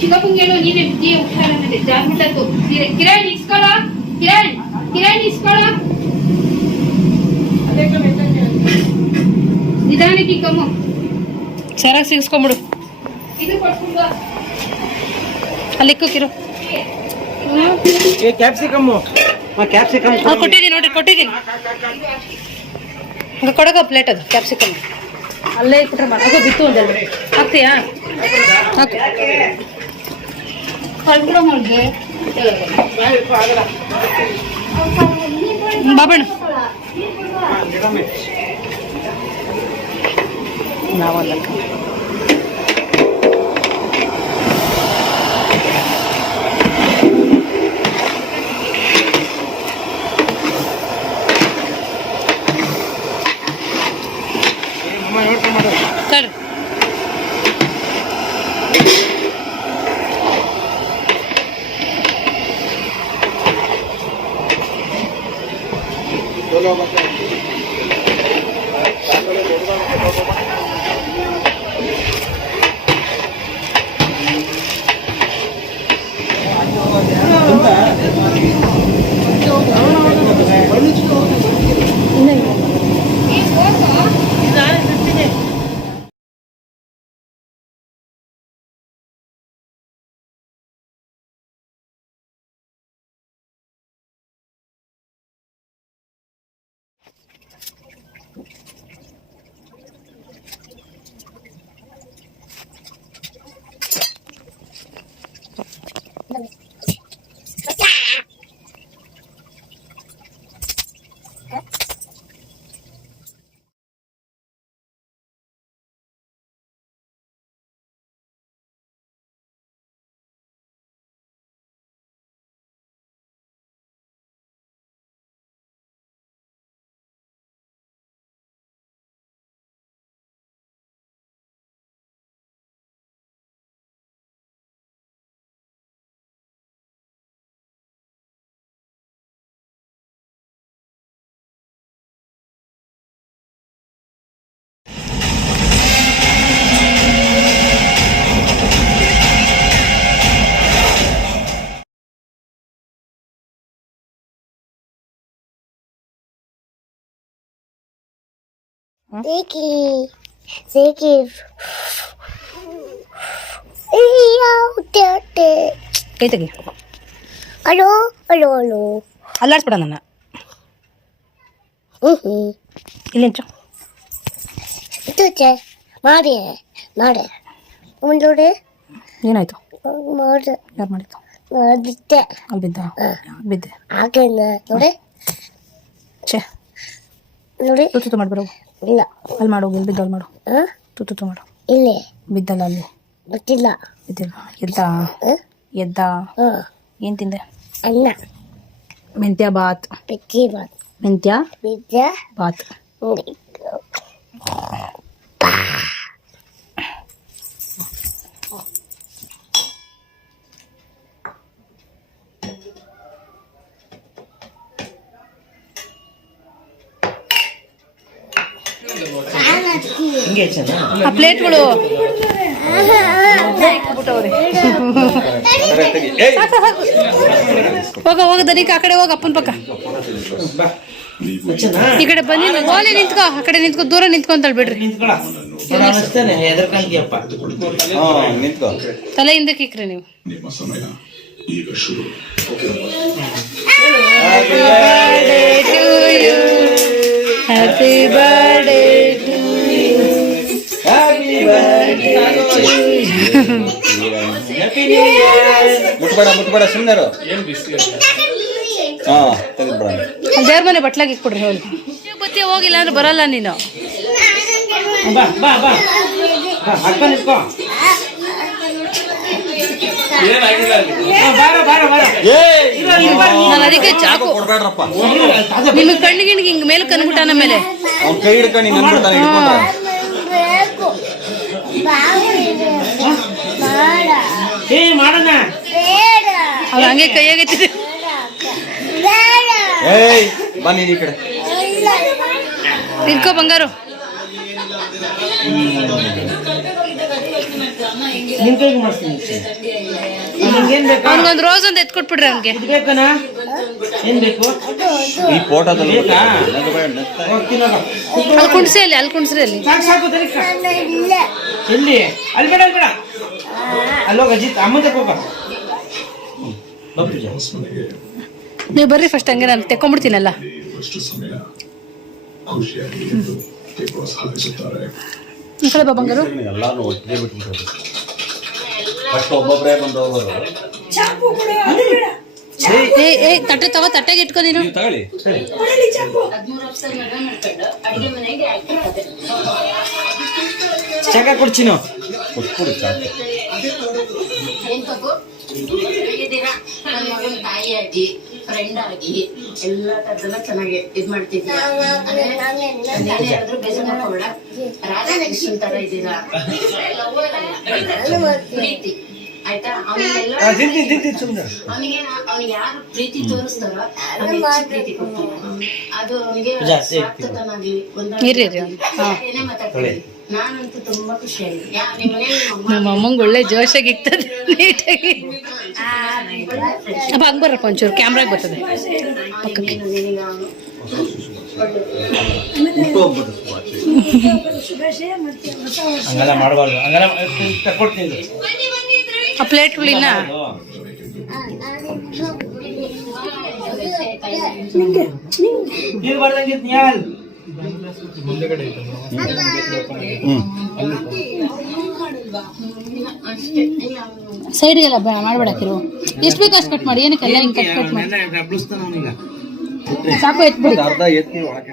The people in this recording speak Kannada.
ಚಿಕ್ಕಪ್ಪಂಗೇನು ನೀನೇ ಹುಷಾರನ್ನದೆ ಜಾಸ್ಮಿಟ್ಟು ಕಿರಣ್ ಇಸ್ಕೊಳ ಕಿರಣ್ ಇಸ್ಕೊಳ ನಿಧಾನಕ್ಕೆ ಕಮ್ಮು ಸರಾಗಿ ಸಿಗಿಸ್ಕೊಂಬಿಡು. ಇದು ಕೊಟ್ಬಿಡು ಅಲ್ಲಿ ಕಿರು ಕ್ಯಾಪ್ಸಿಕಮ್ ಕೊಟ್ಟಿದ್ದೀನಿ ನೋಡ್ರಿ, ಕೊಟ್ಟಿದ್ದೀನಿ. ಹಂಗೆ ಕೊಡಗ ಪ್ಲೇಟ್ ಅದು ಕ್ಯಾಪ್ಸಿಕಮ್ ಅಲ್ಲೇ ಇಟ್ಬಿಟ್ರೆ ಅದು ಬಿತ್ತು ಒಂದೆಲ್ಲ ಹಾಕ್ತೀಯಾ? ಹಾಕು. ಬಾಬಣ್ಣ ನಾವಲ್ಲ ಸರ್ ಕೈ ತೆಗಿ. ಹಲೋ ಹಲೋ ಹಲೋ ಅಲ್ಲಾಡ್ಸ್ಬಿಡ ನನ್ನ ಇಲ್ಲಿ ಮಾಡಿ ಮಾಡಿ ಮುಂದೋಡಿ ಏನಾಯ್ತು? ಮಾಡಿ ಯಾರು ಮಾಡಿತ್ತು? ಮಾಡಿದ್ದೆ ಅಲ್ಲಿ ಬಿದ್ದ ಬಿದ್ದೆ ಹಾಗೆ ನೋಡಿ ಛೇ ನೋಡಿ ತುತ್ತು ಮಾಡ್ಬಿಡು. ಇಲ್ಲ ಅಲ್ಲಿ ಮಾಡು, ಇಲ್ಲಿ ಬಿದ್ದು ಅಲ್ಲಿ ಮಾಡು, ತುತ್ತು ಮಾಡು. ಇಲ್ಲಿ ಬಿದ್ದಲ್ಲ ಅಲ್ಲಿ ಗೊತ್ತಿಲ್ಲ ಬಿದ್ದಿಲ್ಲ. ಎದ್ದ ಏನು ತಿಂದೆ? ಅನ್ನ ಮೆಂತ್ಯ ಬಾತ್. ಪಿಕ್ಕಿ ಬಾತ್ ಮೆಂತ್ಯ ಬಿದ್ದ ಬಾತ್. ಆ ಪ್ಲೇಟ್ಗಳು ಹೋಗ ದನಿಕ ಆ ಕಡೆ ಹೋಗ, ಅಪ್ಪನ ಪಕ್ಕ ಈ ಕಡೆ ಬನ್ನಿ. ಓಲೆ ನಿಂತ್ಕೋ, ಆ ಕಡೆ ನಿಂತ್ಕೋ, ದೂರ ನಿಂತ್ಕೊಂತಾಳ ಬಿಡ್ರಿ. ತಲೆ ಹಿಂದಕ್ಕೆ ಇಕ್ರಿ ನೀವು. Happy birthday to you, happy birthday to you. ಮುಟ್ಬೇಡ ಸುಮ್ಮನೆ. ದೇವ್ರ ಮನೆ ಬಟ್ಲಾಗಿ ಇಕ್ಬಿಡ್ರಿ. ಹೋಗಿ ಬತ್ತಿ ಹೋಗಿಲ್ಲ ಅಂದ್ರೆ ಬರಲ್ಲ ನೀನು. ನಾನು ಅದಕ್ಕೆ ಚಾಕು ನಿಮಗೆ ಕಣ್ಣಿಗೆ ಹಿಂಗ್ ಮೇಲೆ ಕನ್ಬಿಟ್ಟ ಮೇಲೆ ಅವ್ರು ಹಂಗೆ ಕೈಯಾಗೈತಿ. ಬನ್ನಿ ಈ ಕಡೆ ತಿರ್ಕೋ ಬಂಗಾರು. ನಿನ್ ಕೈಗೆ ಮಾಡಿಸ್ತೀನಿ. ನಿಂಗೇನ್ ಬೇಕಾ? ಅವ್ನಿಗೊಂದು ರೋಸ್ ಒಂದು ಎತ್ಕೊಟ್ಬಿಡ್ರಿ ಅವ್ನಿಗೆ. ಇದು ಬೇಕನಾ? ಏನ್ ಬೇಕು? ಈ ಫೋಟೋದಲ್ಲಿ ಬೇಕಾ? ನಗ್ಬೇಡ. ಹೋಗ್ತೀನಿ ಹೋಗು. ಅಲ್ಲಿ ಕುಣ್ಸಿ ಅಲ್ಲಿ ಕುಣ್ಸ್ರಿ ಅಲ್ಲಿ. ಸಾಕು ಸಾಕು ತರಿಕ. ಎಲ್ಲಿ? ಅಲ್ಲಿ ಬೇಡ ಅಲ್ಲಿ ಬೇಡ. ಅಲ್ಲೋಗ ಅಜಿತ್ ಅಮ್ಮಂತ ಹೋಗ. ನೀವು ಬರ್ರಿ ಫಸ್ಟ್, ಹಂಗೆ ನಾನು ತೆಕ್ಕೊಂಡ್ಬಿಡ್ತೀನಲ್ಲ. ಈ ಕಡೆ ಬಾ ಬಂಗಾರು. ಎಲ್ಲಾರು ಒಟ್ಟಿಗೆ ಬಿಟ್ಬಿಟ್ಟರು. ಫಸ್ಟ್ ಒಬ್ಬೊಬ್ಬರೇ ಬಂದು ಹೋಗೋರು. ಏ ತಟ್ಟೆ ತಗೋ, ತಟ್ಟೆಗೆ ಇಟ್ಕೊ ನೀನು. ನೀವು ತಗೊಳ್ಳಿ. ಚಾಕ ಕೊಡ್ತೀನಿ. ಕೊಟ್ಬಿಡಿ ಸಾಕು. ನನ್ನ ಮಗನ ತಾಯಿಯಾಗಿ ಫ್ರೆಂಡ್ ಆಗಿ ಎಲ್ಲಾ ತರದೆಲ್ಲ ಚೆನ್ನಾಗಿ ಇದ್ ಮಾಡ್ತಿದ್ದೆ. ಹೇಳಿದ್ರು ಬೇಜಾರ್ ಮಾಡ್ಕೋಬೇಡ, ರಾಧಾಕೃಷ್ಣನ್ ತರ ಇದ್ದೀರಾ, ಪ್ರೀತಿ ಆಯ್ತಾ. ಅವನಿಗೆಲ್ಲ ಅವ್ನಿಗೆ ಯಾರು ಪ್ರೀತಿ ತೋರಿಸ್ತಾರೋ ಅವ್ನಿಗೆ ಹೆಚ್ಚು ಪ್ರೀತಿ ಕೊಡ್ತೀನಿ. ಅದು ಅವನಿಗೆ ಸ್ವಾರ್ಥತನಾಗಿ ಇರ್ರಿ ಇರ್ರಿ. ಏನೇ ಮಾತಾಡ್ತೀನಿ. ನಾನಂತೂ ತುಂಬಾ ಖುಷಿಯಾಗಿ ನಿಮ್ಮ ಮನೇಲಿ ನಮ್ಮ ಅಮ್ಮಂಗೆ ಒಳ್ಳೆ ಜೋಶಾಗಿ ಇರ್ತದೆ ನೀಟಾಗಿ. ಅಪ್ಪ ಹಂಗೆ ಬರ್ರಪ್ಪ ಒಂಚೂರು, ಕ್ಯಾಮ್ರಾಗೆ ಬರ್ತದೆ ಪಕ್ಕಕ್ಕೆ. ಹಂಗೆಲ್ಲ ಮಾಡಬಾರ್ದು. ಹಂಗೆಲ್ಲ ತಕೊಡ್ತೀನಿ. ಆ ಪ್ಲೇಟ್ಗಳಿನ್ನ ನೀರು ಬರ್ದಂಗೆ ನ್ಯಾಲ್. ಸೈಡ್ಗೆಲ್ಲ ಮಾಡ್ಬೇಡಾಕಿರು. ಎಷ್ಟು ಬೇಕು ಅಷ್ಟು ಕಟ್ ಮಾಡಿ. ಏನಕ್ಕೆ ಎಲ್ಲ ಹಿಂಗೆ ಕಟ್ ಮಾಡಿ ಹಬ್ಳಿಸ್ತಾನ ಅವನಿಗ. ಸಾಕು, ಎತ್ಬಿಡಿ. ಅರ್ಧ ಎತ್ತಿ ಒಳಗೆ